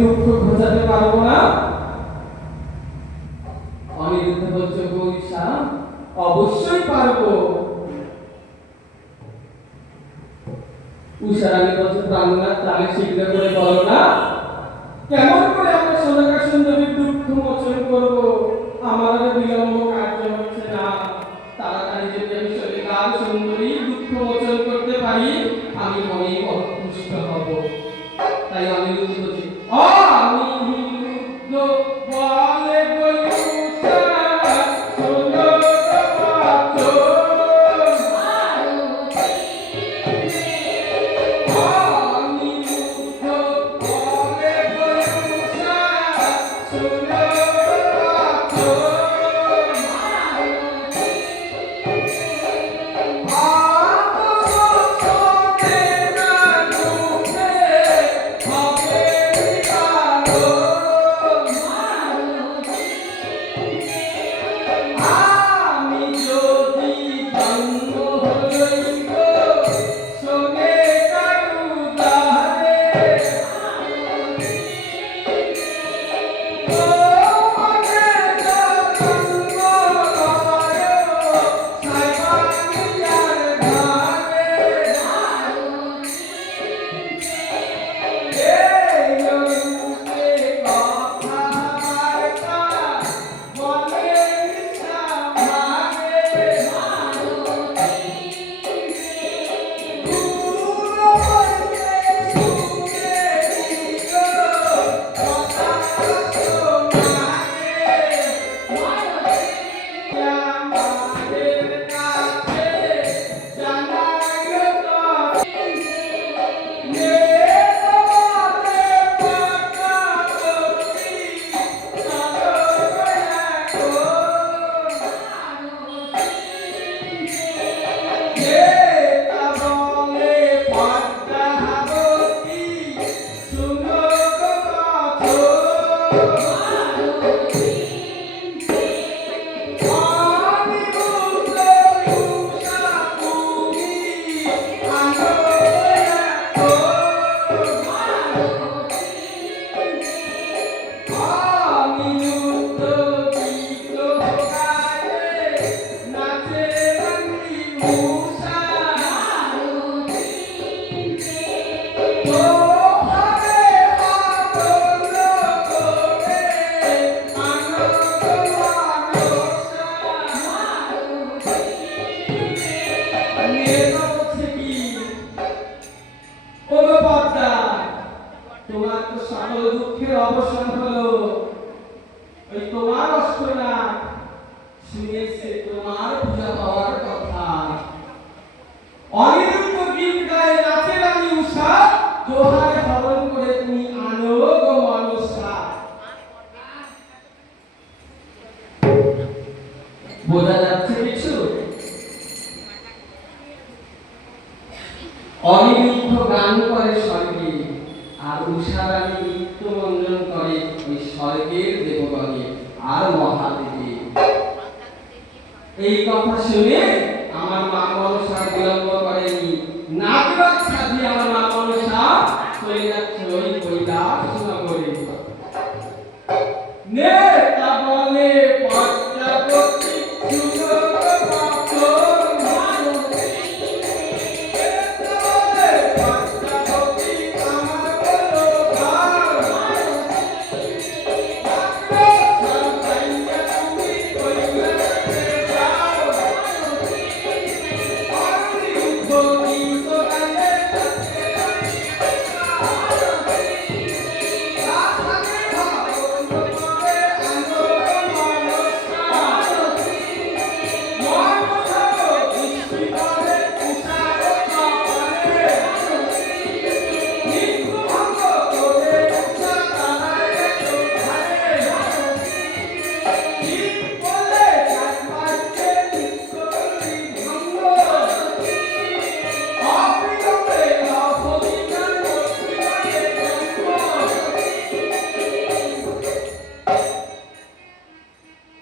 দুঃখ ঘোচাতে পারবো না? অনিরুদ্ধ বলছে উষা অবশ্যই পারবো। উষারানী বলছে প্রাণনাথ তাহলে শীঘ্র করে বলো না কেমন করে আমরা সোনাকা সুন্দরীর দুঃখ মোচন করবো? আমার আর বিলম্ব কার্য হচ্ছে না। তাড়াতাড়ি যদি আমি সোনাকার সুন্দরী দুঃখ মোচন করতে পারি আমি মনে অতুষ্ট হব। তাই আমি বলছি অনিরুদ্ধ বলে তোমার তো সকল দুঃখের অবসান হলো। ওই তোমার অষ্টনা শুনেছে তোমার পূজা পাওয়ার কথা। অনিরুদ্ধ গীত গায়ে নাচে রানী উষা, দোহায় হরণ করে তুমি আনো গো মনসা। বোঝা যাচ্ছে কিছু? অনিরুদ্ধ গান করে স্বর্গে, আর উষারানী নিত্য মঞ্জন করে ওই স্বর্গের দেবগণে আর মহাদেবী। এই কথা শুনে আমার মা মনসা বিলম্ব করেনি, নাগরাজ সাজিয়ে আমার মা মনসা চলে যাচ্ছে ওই কৈলাস নগরে। নেতা বলে পদ্মাবতী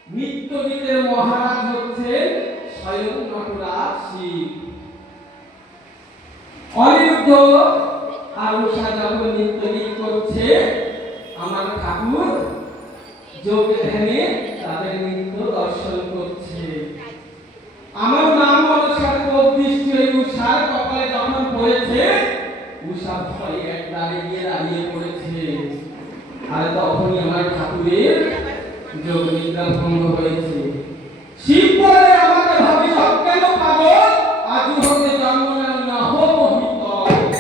নৃত্যগীতের মহারাজ হচ্ছেন স্বয়ং নটরাজ শিব। অনিরুদ্ধ আর উষা যখন নৃত্যগীত করছে আমার ঠাকুর যোগে ধ্যানে তাদের নিত্য দর্শন করছে। আমার নাম অনুসার দৃষ্টি ওই উষার কপালে যখন পড়েছে, উষা ভয়ে এক দাঁড়িয়ে গিয়ে দাঁড়িয়ে পড়েছে। আর তখনই আমার ঠাকুরের যোগ নিদ্রা ভঙ্গ হয়েছে। শিব বলে আমাকে ভাবি অজ্ঞান পাগল, আজ হতে জন্ম নেন না হো মোহিত।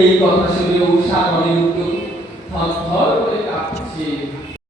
এই কথা শুনে উষা অনিরুদ্ধ থরথর করে কাঁপছে।